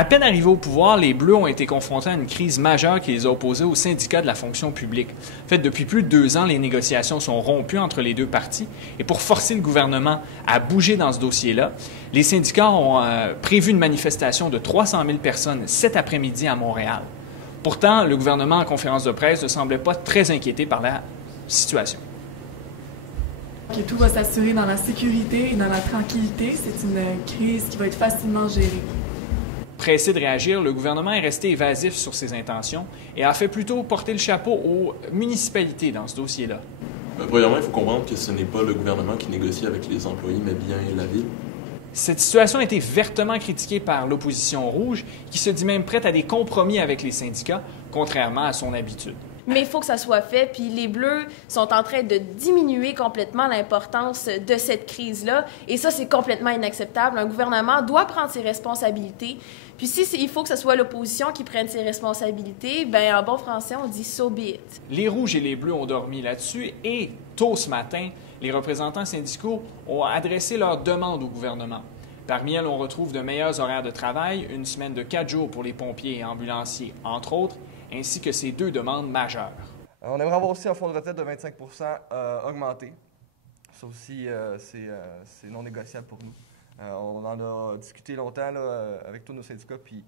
À peine arrivés au pouvoir, les Bleus ont été confrontés à une crise majeure qui les a opposés aux syndicats de la fonction publique. En fait, depuis plus de 2 ans, les négociations sont rompues entre les deux partis. Et pour forcer le gouvernement à bouger dans ce dossier-là, les syndicats ont prévu une manifestation de 300 000 personnes cet après-midi à Montréal. Pourtant, le gouvernement, en conférence de presse, ne semblait pas très inquiété par la situation. Que tout va s'assurer dans la sécurité et dans la tranquillité. C'est une crise qui va être facilement gérée. Pressé de réagir, le gouvernement est resté évasif sur ses intentions et a fait plutôt porter le chapeau aux municipalités dans ce dossier-là. Premièrement, il faut comprendre que ce n'est pas le gouvernement qui négocie avec les employés, mais bien la ville. Cette situation a été vertement critiquée par l'opposition rouge, qui se dit même prête à des compromis avec les syndicats, contrairement à son habitude. Mais il faut que ça soit fait, puis les Bleus sont en train de diminuer complètement l'importance de cette crise-là, et ça, c'est complètement inacceptable. Un gouvernement doit prendre ses responsabilités, puis si il faut que ce soit l'opposition qui prenne ses responsabilités, bien, en bon français, on dit « so be it ». Les Rouges et les Bleus ont dormi là-dessus, et tôt ce matin, les représentants syndicaux ont adressé leurs demandes au gouvernement. Parmi elles, on retrouve de meilleurs horaires de travail, une semaine de 4 jours pour les pompiers et ambulanciers, entre autres, ainsi que ces 2 demandes majeures. On aimerait avoir aussi un fonds de retraite de 25 augmenté. Ça aussi, c'est non négociable pour nous. On en a discuté longtemps là, avec tous nos syndicats, puis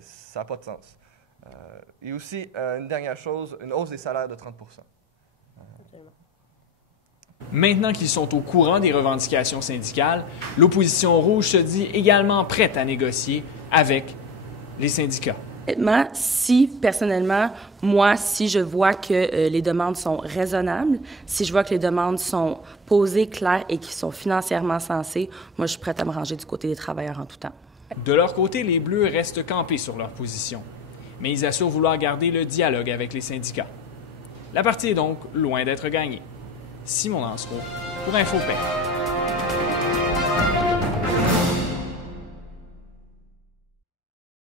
ça n'a pas de sens. Et aussi, une dernière chose, une hausse des salaires de 30 Maintenant qu'ils sont au courant des revendications syndicales, l'opposition rouge se dit également prête à négocier avec les syndicats. Si, personnellement, moi, si je vois que les demandes sont raisonnables, si je vois que les demandes sont posées, claires et qui sont financièrement sensées, moi, je suis prête à me ranger du côté des travailleurs en tout temps. De leur côté, les Bleus restent campés sur leur position, mais ils assurent vouloir garder le dialogue avec les syndicats. La partie est donc loin d'être gagnée. Simon Lancereau pour InfoPay.